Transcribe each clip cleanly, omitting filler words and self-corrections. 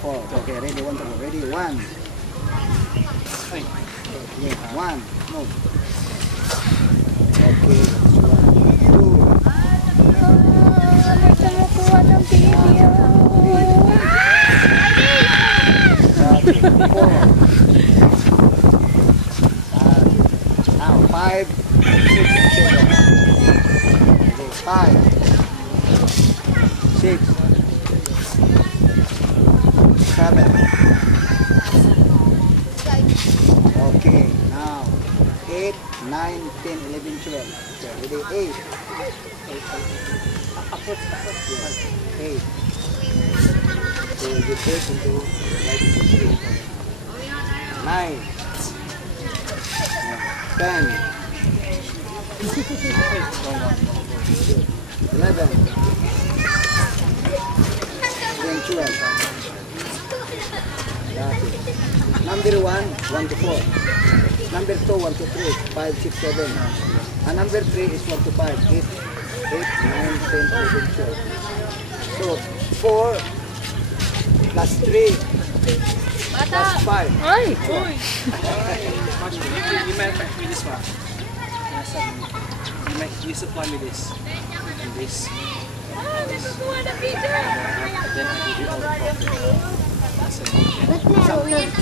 4. Okay, ready, 1 to go. Ready, 1. Yeah, 1. Move. Okay, 1, 2. Kumukuha ng video. 4. Now, 5, 6, 7. Okay, 5, 6, 7. Okay, now 8, 9, 10, 11, 12. Okay, ready? 8. 8. So you take into like 9, 10, 11, then 12. That's it. Number 1, 1 to 4. Number 2, 1 to 3, 5, 6, 7. And number 3 is 1 to 5, 8, 9, 10, 11, 12. So 4 plus 3 plus 5. Ay! You manufacture me this one. You supply me this and this. Nagkukuha ng video. Then I give you all the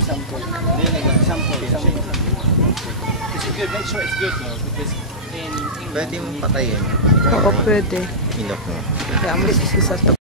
Sample. Is it good? Make sure it's good though, because in England, Pwede mong patayin. Oo, pwede. Inok mo. Kaya mo isa to.